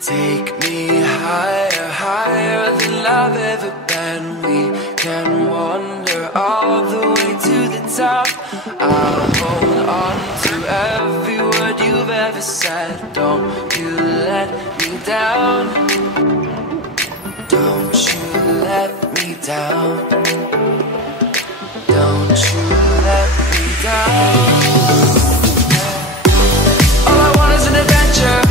Take me higher, higher than I've ever been. We can wander all the way to the top. I'll hold on to every word you've ever said. Don't you let me down. Don't you let me down. Don't you let me down. All I want is an adventure.